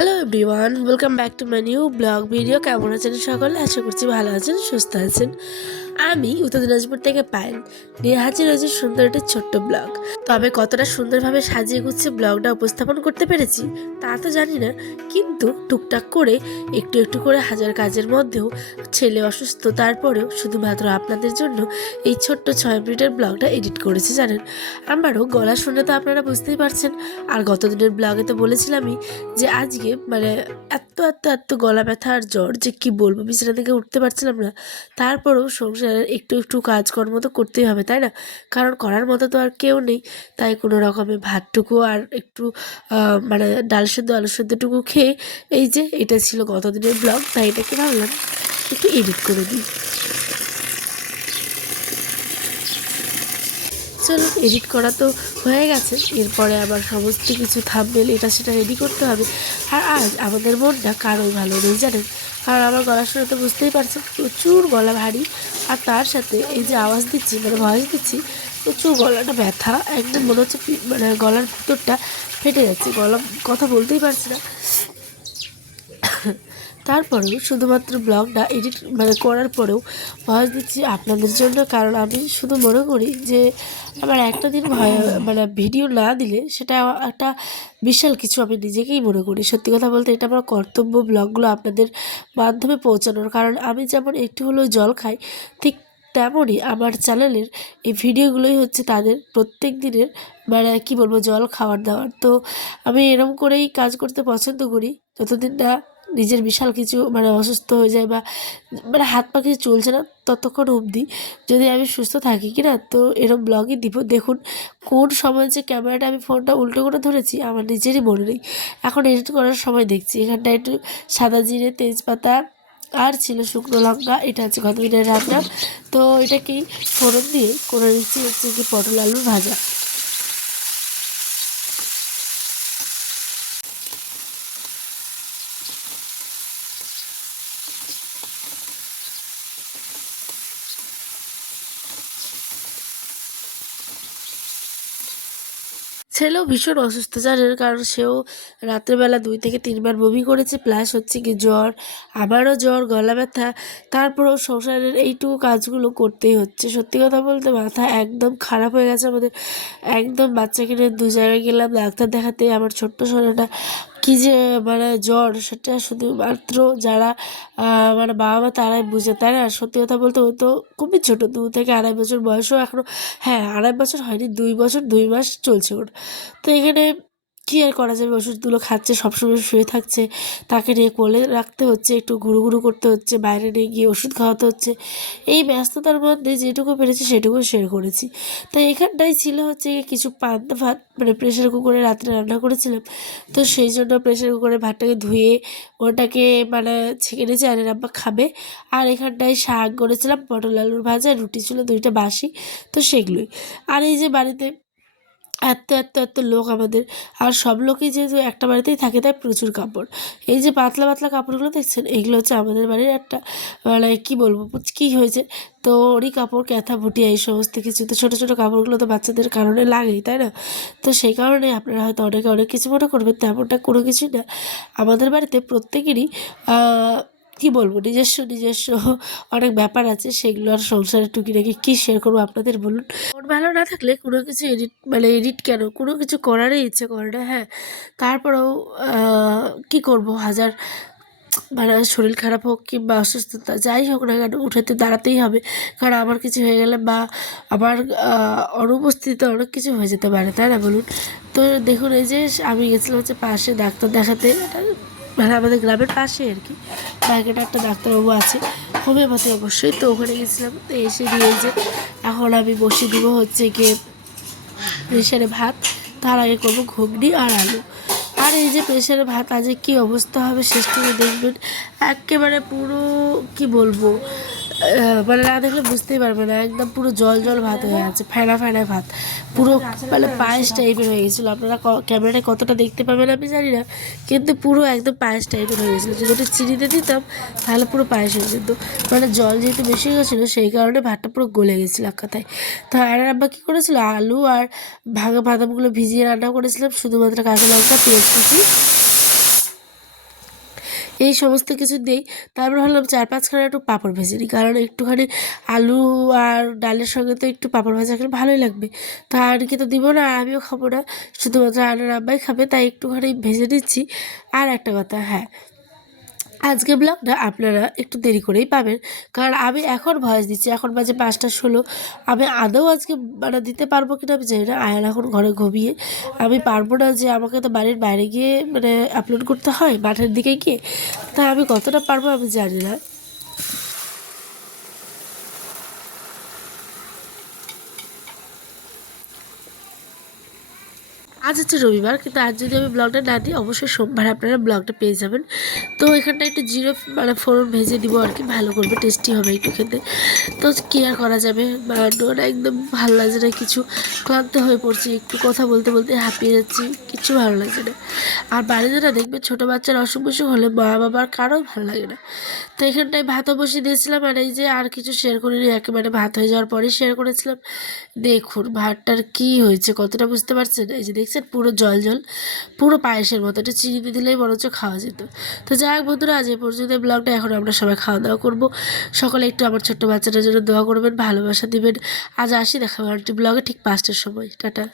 Hello everyone, welcome back to my new blog video. কেমন আছেন সকলে? আশা করছি ভালো আছেন, সুস্থ আছেন। আমি উত্তর দিনাজপুর থেকে পায়েল নিয়ে হাজির হয়েছি সুন্দর একটি ছোট্ট ব্লগ। তবে কতটা সুন্দরভাবে সাজিয়ে গুছিয়ে ব্লগটা উপস্থাপন করতে পেরেছি তা তো জানি না, কিন্তু টুকটাক করে একটু একটু করে হাজার কাজের মধ্যেও ছেলে অসুস্থ, তারপরেও শুধুমাত্র আপনাদের জন্য এই ছোট্ট 6 মিনিটের ব্লগটা এডিট করেছি। জানেন, আমারও গলা শুনে তো আপনারা বুঝতেই পারছেন। আর গতদিনের ব্লগে তো বলেছিলামই যে আজকে এত এত এত গলা ব্যথা আর জ্বর যে কি বলবো, বিছানা থেকে উঠতে পারছিলাম না। তারপরেও সংসারের একটু একটু কাজকর্ম তো করতেই হবে, তাই না? কারণ করার মতো তো আর কেউ নেই। তাই কোনো রকমে ভাতটুকু আর একটু ডাল সেদ্ধ আলু সেদ্ধটুকু খেয়ে, এই যে এটা ছিল গতদিনের ব্লগ, তাই এটাকে ভাবলাম একটু এডিট করে দিই। চলো, এডিট করা তো হয়ে গেছে, এরপরে আবার সমস্ত কিছু থাম্বনেল এটা সেটা রেডি করতে হবে। আর আজ আমাদের মনটা কারোই ভালো নেই, জানেন। কারণ আমার গলা শুনে তো বুঝতেই পারছেন, প্রচুর গলা ভারী। আর তার সাথে এই যে আওয়াজ দিচ্ছি, ভয়েস দিচ্ছি, প্রচুর গলাটা ব্যথা, একদম মনে হচ্ছে গলার ভিতরটা ফেটে যাচ্ছে, কথা বলতেই পারছি না। তারপরেও শুধুমাত্র ব্লগটা এডিট করার পরেও ভয়েস দিচ্ছি আপনাদের জন্য। কারণ আমি শুধু মনে করি যে আমার একটা দিন ভিডিও না দিলে সেটা একটা বিশাল কিছু, আমি নিজেকেই মনে করি। সত্যি কথা বলতে এটা আমার কর্তব্য ব্লগগুলো আপনাদের মাধ্যমে পৌঁছানোর। কারণ আমি যেমন একটু হলেও জল খাই, ঠিক তেমনই আমার চ্যানেলের এই ভিডিওগুলোই হচ্ছে তাদের প্রত্যেক দিনের কী বলবো, জল খাওয়ার দাওয়ার। তো আমি এরম করেই কাজ করতে পছন্দ করি, যতদিন না নিজের বিশাল কিছু অসুস্থ হয়ে যায় বা হাত পা কিছু চলছে না, ততক্ষণ অবধি যদি আমি সুস্থ থাকি কি না, তো এরম ব্লগই দিব। দেখুন কোন সময় যে ক্যামেরাটা আমি ফোনটা উল্টো করে ধরেছি আমার নিজেরই মনে নেই। এখন এডিট করার সময় দেখছি এখানটা একটু সাদা জিরে, তেজপাতা আর ছিল শুকনো লঙ্কা, এটা হচ্ছে গতদিনের রান্না। তো এটাকেই ফোড়ন দিয়ে করে দিচ্ছি হচ্ছে কি পটল আলুর ভাজা। ছেলেও ভীষণ অসুস্থ, জানেন। কারণ সেও রাত্রেবেলা 2 থেকে 3 বার বমি করেছে, প্লাস হচ্ছে কি জ্বর, আমারও জ্বর, গলা ব্যথা। তারপরেও সংসারের এইটুকু কাজগুলো করতেই হচ্ছে। সত্যি কথা বলতে মাথা একদম খারাপ হয়ে গেছে আমাদের। একদম বাচ্চাকে নিয়ে 2 জায়গায় গেলাম ডাক্তার দেখাতে। আমার ছোট্ট সোনাটা কী যে জ্বর, সেটা শুধুমাত্র যারা বাবা মা তারাই বুঝে, তাই না? সত্যি কথা বলতে ওই তো খুবই ছোটো, 2 থেকে 2.5 বছর বয়সও এখনও, হ্যাঁ 2.5 বছর হয়নি, 2 বছর 2 মাস চলছে ওর। তো এখানে কী আর করা যাবে, ওষুধগুলো খাচ্ছে, সবসময় শুয়ে থাকছে, তাকে নিয়ে কোলে রাখতে হচ্ছে, একটু ঘুরু ঘুরু করতে হচ্ছে, বাইরে নিয়ে গিয়ে ওষুধ খাওয়াতে হচ্ছে। এই ব্যস্ততার মধ্যে যেটুকু পেরেছি সেটুকু শেয়ার করেছি। তাই এখানটাই ছিল হচ্ছে কিছু পান্তা ভাত, প্রেশার কুকারে রাত্রে রান্না করেছিলাম। তো সেই জন্য প্রেশার কুকারে ভাতটাকে ধুয়ে ওটাকে ছেঁকে নিয়েছি, আর আব্বা খাবে। আর এখানটায় শাক করেছিলাম, পটল আলুর ভাজা, রুটি ছিল 2টা বাসি, তো সেগুলোই। আর এই যে বাড়িতে এত এত এত লোক আমাদের, আর সব লোকই যেহেতু একটা বাড়িতেই থাকে তাই প্রচুর কাপড়। এই যে পাতলা পাতলা কাপড়গুলো দেখছেন, এইগুলো হচ্ছে আমাদের বাড়ির একটা কী বলবো, কী হয়েছে, তো ওরই কাপড়, ক্যাথা ভুটিয়া এই সমস্ত কিছু। তো ছোটো ছোটো কাপড়গুলো তো বাচ্চাদের কারণে লাগেই, তাই না? তো সেই কারণে আপনারা হয়তো অনেকে অনেক কিছু মনে করবেন, তেমনটা কোনো কিছুই না। আমাদের বাড়িতে প্রত্যেকেরই কী বলবো, নিজস্ব নিজস্ব অনেক ব্যাপার আছে, সেগুলো আর সংসারের টুকিটাকি কী শেয়ার করবো আপনাদের, বলুন। মন ভালো না থাকলে কোনো কিছু এডিট কেন, কোনো কিছু করারই ইচ্ছে করে না। হ্যাঁ, তারপরেও কী করবো, হাজার শরীর খারাপ হোক কিংবা অসুস্থতা যাই হোক না কেন, উঠেতে দাঁড়াতেই হবে। কারণ আমার কিছু হয়ে গেলে বা আমার অনুপস্থিতিতে অনেক কিছু হয়ে যেতে পারে, তাই না বলুন? তো দেখুন, এই যে আমি গেছিলাম হচ্ছে পাশে ডাক্তার দেখাতে, আমাদের গ্রামের পাশে আর কি, মার্কেটে একটা ডাক্তারবাবু আছে, হোমিওপ্যাথি অবশ্যই। তো ওখানে গেছিলাম, তো এসে দিয়ে যে এখন আমি বসিয়ে দিব হচ্ছে গিয়ে প্রেশারে ভাত। তার আগে করবো ঘুগনি আর আলু। আর এই যে প্রেশারে ভাত আজকে কী অবস্থা হবে শেষটুকু দেখবেন। একেবারে পুরো কী বলবো, না দেখলে বুঝতেই পারবে না, একদম পুরো জল জল ভাত হয়ে আছে, ফেনা ফেনা ভাত, পুরো পায়েস টাইপের হয়ে গেছিলো। আপনারা ক্যামেরায় কতটা দেখতে পাবেন আমি জানি না, কিন্তু পুরো একদম পায়েস টাইপের হয়ে গেছিলো। যদি ওটা চিনিতে দিতাম তাহলে পুরো পায়েস হয়ে যেত। জল যেহেতু বেশি হয়ে গেছিলো সেই কারণে ভাতটা পুরো গলে গেছিলো এক কথায়। তো আর আব্বা কী করেছিল, আলু আর ভাঙা বাদামগুলো ভিজিয়ে রান্না করেছিলাম, শুধুমাত্র কাঁচা লঙ্কা পেঁয়াজ কুচি এই সমস্ত কিছু দিই। তারপর ভাবলাম 4-5খানা একটু পাঁপড় ভেজে নিই, কারণ একটুখানি আলু আর ডালের সঙ্গে তো একটু পাঁপড় ভাজা খেলে ভালোই লাগবে। তো আয়ানকে তো দিব না, আর আমিও খাবো না, শুধুমাত্র আয়ানের আব্বাই খাবে, তাই একটুখানি ভেজে নিচ্ছি। আর একটা কথা, হ্যাঁ, আজকে ব্লগটা আপনারা একটু দেরি করেই পাবেন, কারণ আমি এখন ভয়েস দিচ্ছি, এখন বাজে 5টা 16। আমি আদৌ আজকে মানে দিতে পারবো কিনা আমি জানি না। আয়ান এখন ঘরে ঘুমিয়ে, আমি পারবো না, যে আমাকে তো বাড়ির বাইরে গিয়ে মানে আপলোড করতে হয় মাঠের দিকে গিয়ে, তা আমি কতটা পারবো আমি জানি না। আজ হচ্ছে রবিবার, কিন্তু আজ যদি আমি ব্লগটা না দিই, অবশ্যই সোমবার আপনারা ব্লগটা পেয়ে যাবেন। তো এখানটা একটু জিরে মানে ফোড়ন ভেজে দিব আর কি, ভালো করবে, টেস্টি হবে একটু খেতে। তো কী আর করা যাবে, না একদম ভালো লাগছে না কিছু, ক্লান্ত হয়ে পড়ছি, একটু কথা বলতে বলতে হাঁপিয়ে যাচ্ছি, কিচ্ছু ভালো লাগছে না। আর বাড়িতে না দেখবেন ছোটো বাচ্চার অসুখ বিসুখ হলে মা বাবার কারোই ভালো লাগে না। তো এখানটায় ভাতও বসিয়ে দিয়েছিলাম, আর এই যে আর কিছু শেয়ার করিনি, একেবারে ভাত হয়ে যাওয়ার পরেই শেয়ার করেছিলাম। দেখুন ভাতটার কি হয়েছে, কতটা বুঝতে পারছেন? এই যে দেখছেন পুরো জল জল, পুরো পায়েসের মতো, এটা চিনি দিয়ে দিলেই বরঞ্চ খাওয়া যেত। তো যাই হোক বন্ধুরা, আজ এই পর্যন্ত ব্লগটা, এখন আমরা সবাই খাওয়া দাওয়া করবো। সকলে একটু আমার ছোট্ট বাচ্চাটার জন্য দোয়া করবেন, ভালোবাসা দিবেন। আজ আসি, দেখা হবে আরেকটি ব্লগে ঠিক 5টার সময়। টাটা।